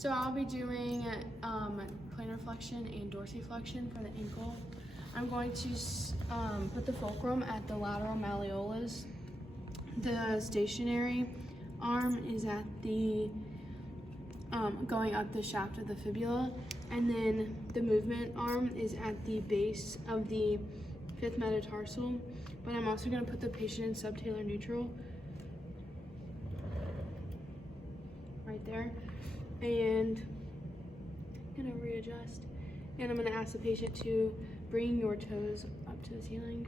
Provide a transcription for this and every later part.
So I'll be doing plantar flexion and dorsiflexion for the ankle. I'm going to put the fulcrum at the lateral malleolus. The stationary arm is at the going up the shaft of the fibula, and then the movement arm is at the base of the fifth metatarsal. But I'm also going to put the patient in subtalar neutral right there, and I'm going to readjust, and I'm going to ask the patient to bring your toes up to the ceiling.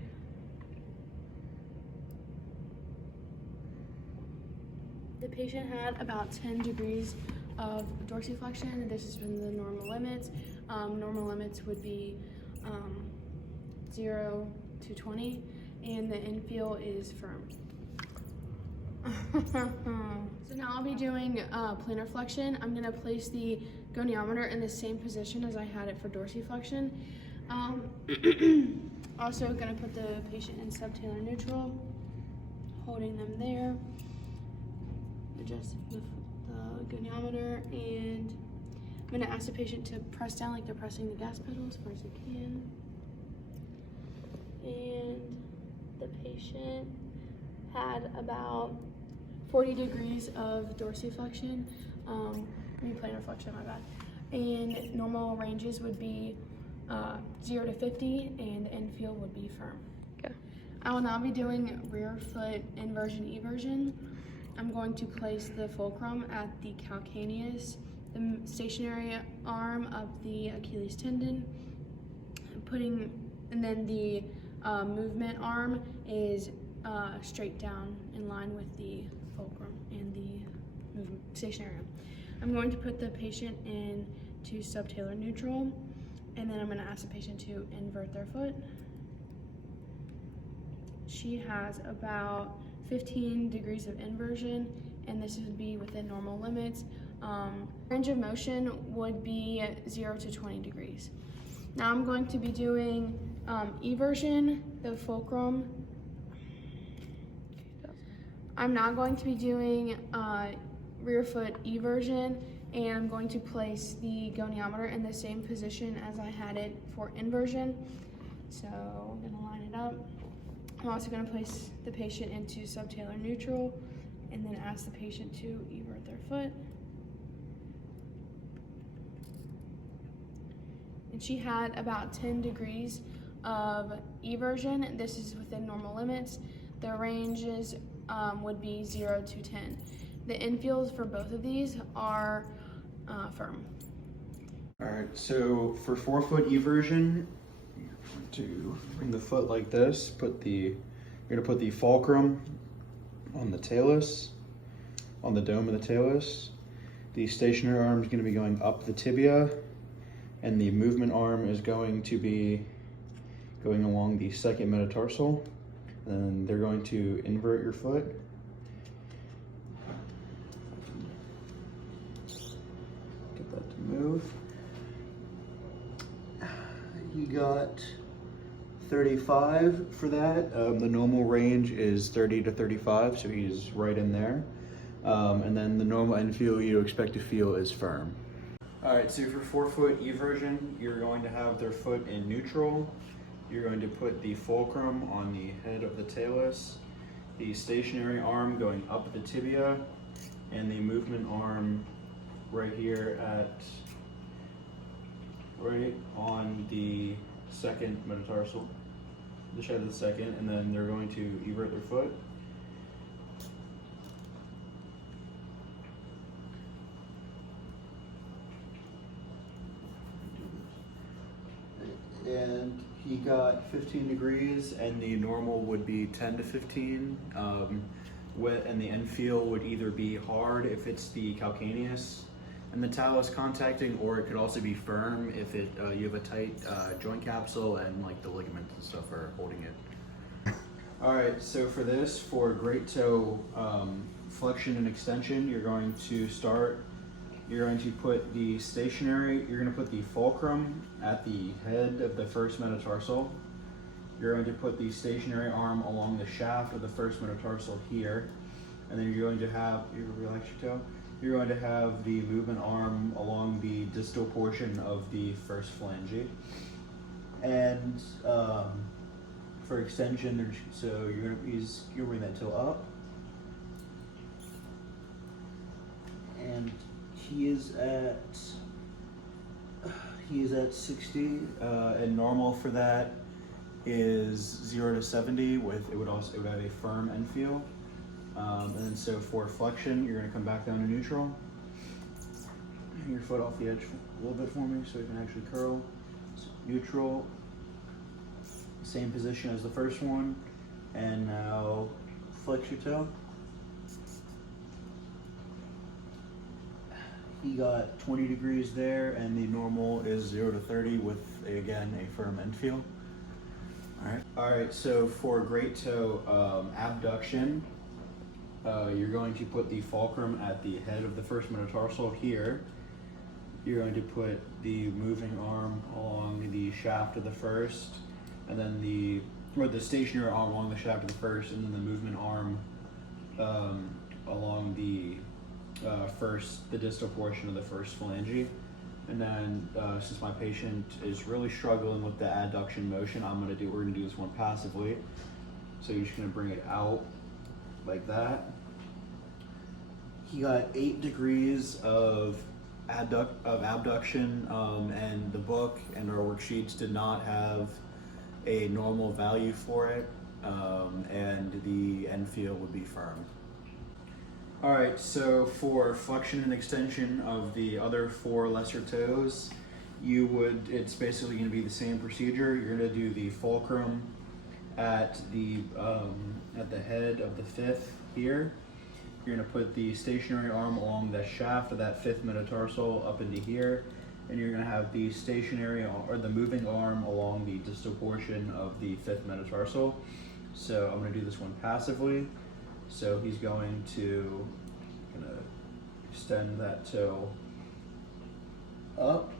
The patient had about 10 degrees of dorsiflexion. This is within the normal limits. Normal limits would be 0 to 20, and the infield is firm. So now I'll be doing plantar flexion. I'm going to place the goniometer in the same position as I had it for dorsiflexion. Also going to put the patient in subtalar neutral, holding them there. Adjust the goniometer, and I'm going to ask the patient to press down like they're pressing the gas pedal as far as they can. And the patient had about 40 degrees of dorsiflexion, plantar flexion, my bad. And normal ranges would be 0 to 50, and the infield would be firm. Okay. I will now be doing rear foot inversion eversion. I'm going to place the fulcrum at the calcaneus, the stationary arm of the Achilles tendon, and then the movement arm is straight down in line with the fulcrum and the stationary arm. I'm going to put the patient into subtalar neutral, and then I'm going to ask the patient to invert their foot. She has about 15 degrees of inversion, and this would be within normal limits. Range of motion would be 0 to 20 degrees. Now I'm going to be doing eversion, the fulcrum. I'm now going to be doing rear foot eversion, and I'm going to place the goniometer in the same position as I had it for inversion. So I'm going to line it up. I'm also going to place the patient into subtalar neutral, and then ask the patient to evert their foot. And she had about 10 degrees of eversion. This is within normal limits. The ranges would be 0 to 10. The infields for both of these are firm. All right, so for forefoot eversion, to bring the foot like this, you're gonna put the fulcrum on the talus, on the dome of the talus. The stationary arm is gonna be going up the tibia, and the movement arm is going to be going along the second metatarsal. And they're going to invert your foot. Get that to move. You got 35 for that. The normal range is 30 to 35, so he's right in there. And then the normal infield you expect to feel is firm. All right, so for forefoot eversion, you're going to have their foot in neutral. You're going to put the fulcrum on the head of the talus, the stationary arm going up the tibia, and the movement arm right here right on the second metatarsal, the shed of the second, and then they're going to evert their foot. And he got 15 degrees, and the normal would be 10 to 15. And the infield would either be hard if it's the calcaneus and the talus contacting, or it could also be firm if you have a tight joint capsule and like the ligaments and stuff are holding it. All right, so for great toe flexion and extension, you're going to put the fulcrum at the head of the first metatarsal. You're going to put the stationary arm along the shaft of the first metatarsal here, and then you're going to relax your toe. you're going to have the movement arm along the distal portion of the first phalange. And for extension, so you're gonna bring that toe up. And he is at 60, and normal for that is 0 to 70 with, it would have a firm end feel. And then so for flexion, you're gonna come back down to neutral. Hang your foot off the edge a little bit for me so it can actually curl. So neutral, same position as the first one. And now flex your toe. He got 20 degrees there, and the normal is 0 to 30 with, again, a firm end feel. All right, so for great toe abduction, you're going to put the fulcrum at the head of the first metatarsal here. You're going to put the moving arm along the shaft of the first, and then the stationary arm along the shaft of the first, and then the movement arm along the the distal portion of the first phalange. And then since my patient is really struggling with the adduction motion, we're gonna do this one passively. So you're just gonna bring it out like that. He got 8 degrees of abduction, and the book and our worksheets did not have a normal value for it, and the end feel would be firm. All right, so for flexion and extension of the other 4 lesser toes, it's basically gonna be the same procedure. You're gonna do the fulcrum at the head of the 5th here. You're gonna put the stationary arm along the shaft of that 5th metatarsal up into here, and you're gonna have the stationary or the moving arm along the distal portion of the 5th metatarsal. So I'm gonna do this one passively. So he's going to extend that toe up,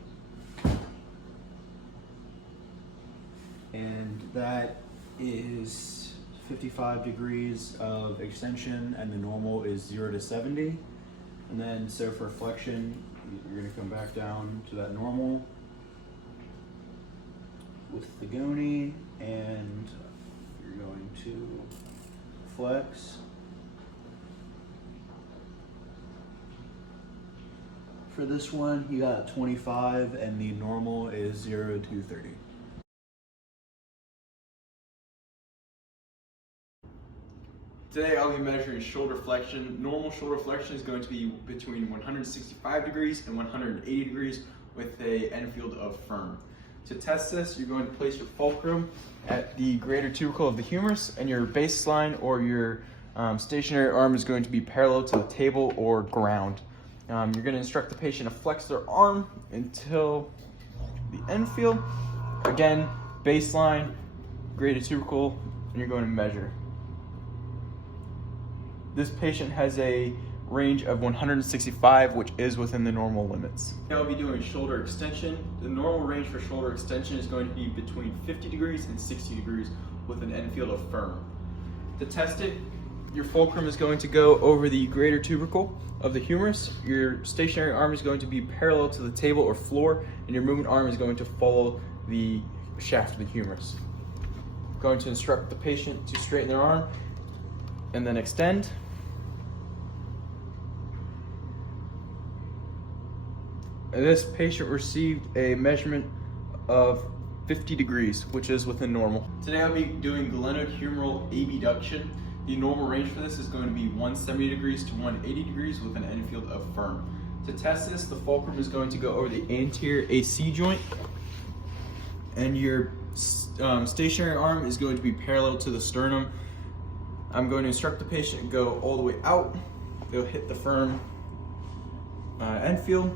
and that is 55 degrees of extension, and the normal is 0 to 70. And then so for flexion, you're going to come back down to that normal with the Goni, and you're going to flex. For this one, he got 25, and the normal is 0 to 30. Today I'll be measuring shoulder flexion. Normal shoulder flexion is going to be between 165 degrees and 180 degrees with a end field of firm. To test this, you're going to place your fulcrum at the greater tubercle of the humerus, and your baseline or your stationary arm is going to be parallel to the table or ground. You're going to instruct the patient to flex their arm until the end field. Again, baseline, greater tubercle, and you're going to measure. This patient has a range of 165, which is within the normal limits. I'll be doing shoulder extension. The normal range for shoulder extension is going to be between 50 degrees and 60 degrees with an end field of firm. To test it, your fulcrum is going to go over the greater tubercle of the humerus. Your stationary arm is going to be parallel to the table or floor, and your movement arm is going to follow the shaft of the humerus. I'm going to instruct the patient to straighten their arm and then extend. This patient received a measurement of 50 degrees, which is within normal. Today I'll be doing glenohumeral abduction. The normal range for this is going to be 170 degrees to 180 degrees with an end field of firm. To test this, the fulcrum is going to go over the anterior AC joint, and your stationary arm is going to be parallel to the sternum. I'm going to instruct the patient to go all the way out. They'll hit the firm end field.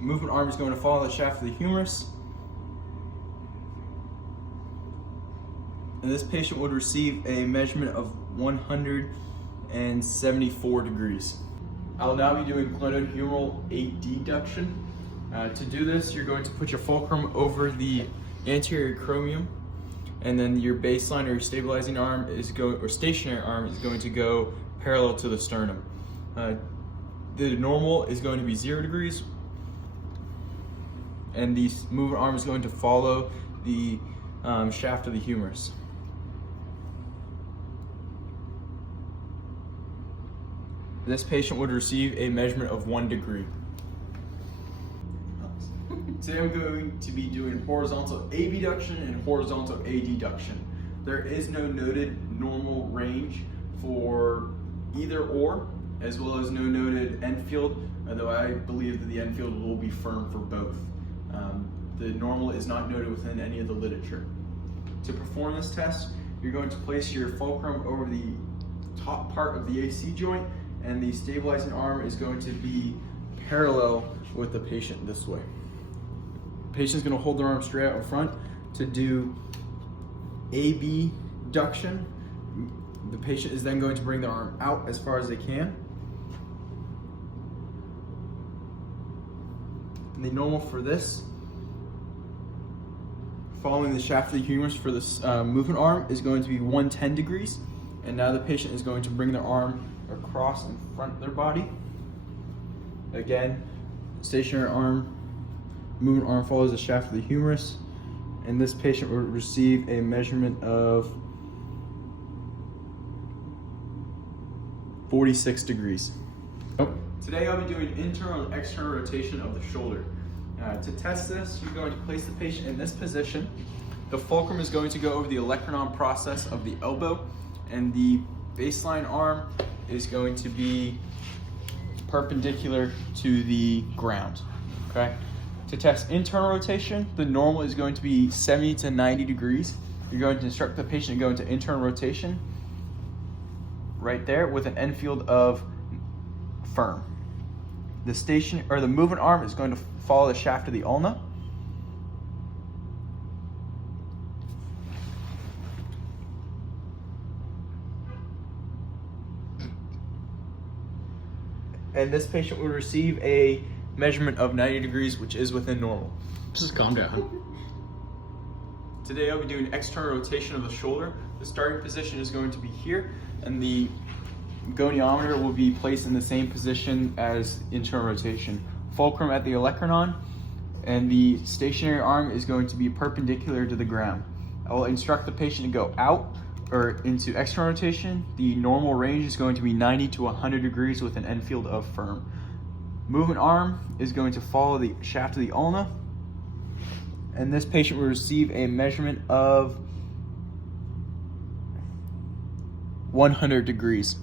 Movement arm is going to follow the shaft of the humerus. And this patient would receive a measurement of 174 degrees. I'll now be doing glenohumeral adduction. To do this, you're going to put your fulcrum over the anterior acromion, and then your baseline or your stabilizing arm is stationary arm is going to go parallel to the sternum. The normal is going to be 0 degrees, and the movement arm is going to follow the shaft of the humerus. This patient would receive a measurement of 1 degree. Today I'm going to be doing horizontal abduction and horizontal adduction. There is no noted normal range for either or, as well as no noted end field, although I believe that the end field will be firm for both. The normal is not noted within any of the literature. To perform this test, you're going to place your fulcrum over the top part of the AC joint, and the stabilizing arm is going to be parallel with the patient this way. The patient's going to hold their arm straight out in front to do abduction. The patient is then going to bring their arm out as far as they can. And the normal for this, following the shaft of the humerus for this movement arm, is going to be 110 degrees. And now the patient is going to bring their arm across in front of their body. Again, stationary arm, movement arm follows the shaft of the humerus. And this patient will receive a measurement of 46 degrees. Today I'll be doing internal and external rotation of the shoulder. To test this, you're going to place the patient in this position. The fulcrum is going to go over the olecranon process of the elbow, and the baseline arm is going to be perpendicular to the ground. Okay. To test internal rotation, the normal is going to be 70 to 90 degrees. You're going to instruct the patient to go into internal rotation right there with an end field of firm. The movement arm is going to follow the shaft of the ulna. And this patient will receive a measurement of 90 degrees, which is within normal. Just calm down. Today I'll be doing external rotation of the shoulder. The starting position is going to be here, and the goniometer will be placed in the same position as internal rotation. Fulcrum at the olecranon, and the stationary arm is going to be perpendicular to the ground. I will instruct the patient to go out or into external rotation. The normal range is going to be 90 to 100 degrees with an end field of firm. Movement arm is going to follow the shaft of the ulna, and this patient will receive a measurement of 100 degrees.